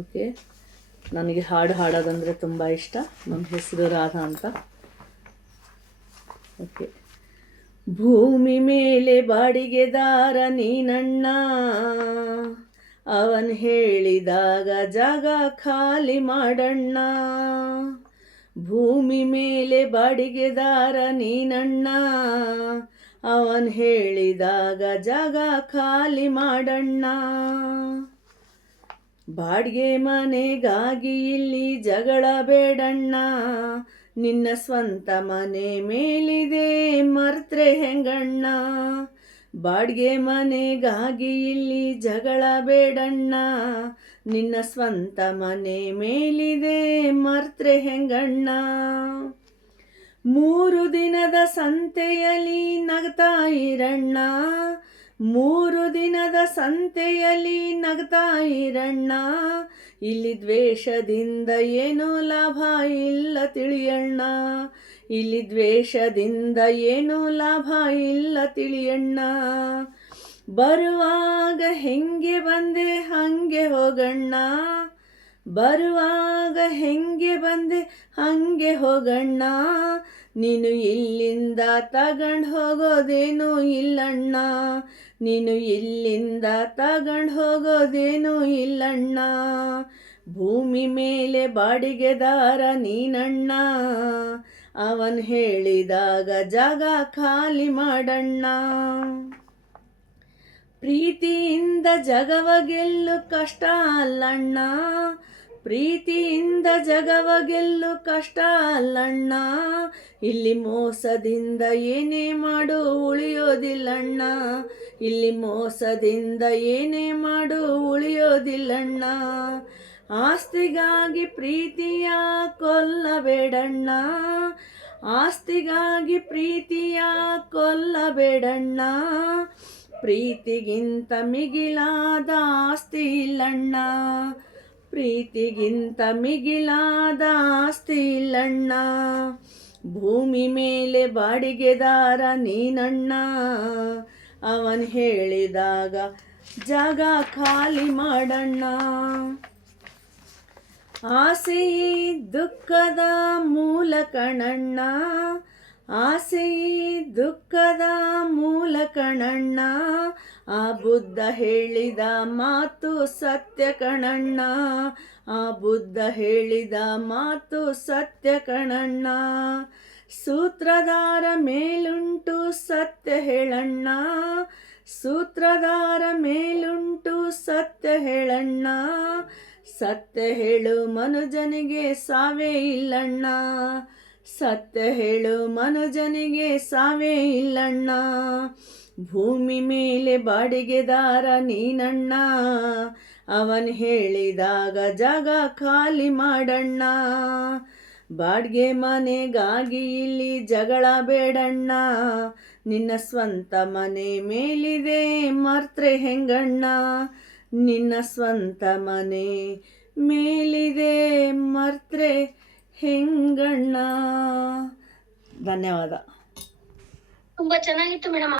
Okay, ನನಗೆ ಹಾಡು ಹಾಡೋದಂದರೆ ತುಂಬ ಇಷ್ಟ. ನನ್ನ ಹೆಸರು ರಾಧಾ ಅಂತ. ಓಕೆ. ಭೂಮಿ ಮೇಲೆ ಬಾಡಿಗೆದಾರ ನೀನಣ್ಣ, ಅವನ್ ಹೇಳಿದಾಗ ಜಾಗ ಖಾಲಿ ಮಾಡಣ್ಣ. ಭೂಮಿ ಮೇಲೆ ಬಾಡಿಗೆದಾರ ನೀನಣ್ಣ, ಅವನ್ ಹೇಳಿದಾಗ ಜಾಗ ಖಾಲಿ ಮಾಡಣ್ಣ. ಬಾಡಿಗೆ ಮನೆಗಾಗಿ ಇಲ್ಲಿ ಜಗಳ ಬೇಡಣ್ಣ, ನಿನ್ನ ಸ್ವಂತ ಮನೆ ಮೇಲಿದೆ ಮರ್ತ್ರೆ ಹೆಂಗಣ್ಣ. ಬಾಡಿಗೆ ಮನೆಗಾಗಿ ಇಲ್ಲಿ ಜಗಳ ಬೇಡಣ್ಣ, ನಿನ್ನ ಸ್ವಂತ ಮನೆ ಮೇಲಿದೆ ಮರ್ತ್ರೆ ಹೆಂಗಣ್ಣ. 3 ದಿನದ ಸಂತೆಯಲ್ಲಿ ನಗ್ತಾ ಇರಣ್ಣ, 3 ದಿನದ ಸಂತೆಯಲ್ಲಿ ನಗ್ತಾ ಇರಣ್ಣ. ಇಲ್ಲಿ ದ್ವೇಷದಿಂದ ಏನೂ ಲಾಭ ಇಲ್ಲ ತಿಳಿಯಣ್ಣ, ಇಲ್ಲಿ ದ್ವೇಷದಿಂದ ಏನೂ ಲಾಭ ಇಲ್ಲ ತಿಳಿಯಣ್ಣ. ಬರುವಾಗ ಹೆಂಗೆ ಬಂದೆ ಹಂಗೆ ಹೋಗಣ್ಣ, ಬರುವಾಗ ಹೆಂಗೆ ಬಂದೆ ಹಂಗೆ ಹೋಗಣ್ಣ. ನೀನು ಇಲ್ಲಿಂದ ತಗೊಂಡು ಹೋಗೋದೇನೂ ಇಲ್ಲಣ್ಣ, ನೀನು ಇಲ್ಲಿಂದ ತಗೊಂಡು ಹೋಗೋದೇನೂ ಇಲ್ಲಣ್ಣ. ಭೂಮಿ ಮೇಲೆ ಬಾಡಿಗೆದಾರ ನೀನಣ್ಣ, ಅವನ್ ಹೇಳಿದಾಗ ಜಾಗ ಖಾಲಿ ಮಾಡಣ್ಣ. ಪ್ರೀತಿಯಿಂದ ಜಗವ ಗೆಲ್ಲು ಕಷ್ಟ ಅಲ್ಲಣ್ಣ, ಪ್ರೀತಿಯಿಂದ ಜಗವ ಗೆಲ್ಲು ಕಷ್ಟ ಅಲ್ಲಣ್ಣ. ಇಲ್ಲಿ ಮೋಸದಿಂದ ಏನೇ ಮಾಡು ಉಳಿಯೋದಿಲ್ಲಣ್ಣ, ಇಲ್ಲಿ ಮೋಸದಿಂದ ಏನೇ ಮಾಡು ಉಳಿಯೋದಿಲ್ಲಣ್ಣ. ಆಸ್ತಿಗಾಗಿ ಪ್ರೀತಿಯ ಕೊಲ್ಲಬೇಡಣ್ಣ, ಆಸ್ತಿಗಾಗಿ ಪ್ರೀತಿಯ ಕೊಲ್ಲಬೇಡಣ್ಣ. ಪ್ರೀತಿಗಿಂತ ಮಿಗಿಲಾದ ಆಸ್ತಿ ಇಲ್ಲಣ್ಣ, ಪ್ರೀತಿಗಿಂತ ಮಿಗಿಲಾದ ಆಸ್ತಿ ಇಲ್ಲಣ್ಣ. ಭೂಮಿ ಮೇಲೆ ಬಾಡಿಗೆದಾರ ನೀನಣ್ಣ, ಅವನ್ ಹೇಳಿದಾಗ ಜಾಗ ಖಾಲಿ ಮಾಡಣ್ಣ. ಆಸೆ ದುಃಖದ ಮೂಲ ಕಣಣ್ಣ, ಆಸೆ ದುಃಖದ ಮೂಲ ಕಣಣ್ಣ. ಆ ಬುದ್ಧ ಹೇಳಿದ ಮಾತು ಸತ್ಯ ಕಣಣ್ಣ, ಆ ಬುದ್ಧ ಹೇಳಿದ ಮಾತು ಸತ್ಯ ಕಣಣ್ಣ. ಸೂತ್ರಧಾರ ಮೇಲುಂಟು ಸತ್ಯ ಹೇಳಣ್ಣ, ಸೂತ್ರಧಾರ ಮೇಲುಂಟು ಸತ್ಯ ಹೇಳಣ್ಣ. ಸತ್ಯ ಹೇಳು ಮನುಜನಿಗೆ ಸಾವೇ ಇಲ್ಲಣ್ಣ, ಸತ್ಯ ಹೇಳು ಮನುಜನಿಗೆ ಸಾವೇ ಇಲ್ಲಣ್ಣ. ಭೂಮಿ ಮೇಲೆ ಬಾಡಿಗೆದಾರ ನೀನಣ್ಣ, ಅವನ್ ಹೇಳಿದಾಗ ಜಾಗ ಖಾಲಿ ಮಾಡಣ್ಣ. ಬಾಡಿಗೆ ಮನೆಗಾಗಿ ಇಲ್ಲಿ ಜಗಳ ಬೇಡಣ್ಣ, ನಿನ್ನ ಸ್ವಂತ ಮನೆ ಮೇಲಿದೆ ಮರ್ತ್ರೆ ಹೆಂಗಣ್ಣ, ನಿನ್ನ ಸ್ವಂತ ಮನೆ ಮೇಲಿದೆ ಮರ್ತ್ರೆ ಹೆಂಗಣ್ಣ. ಧನ್ಯವಾದ. ತುಂಬಾ ಚೆನ್ನಾಗಿತ್ತು ಮೇಡಮ್.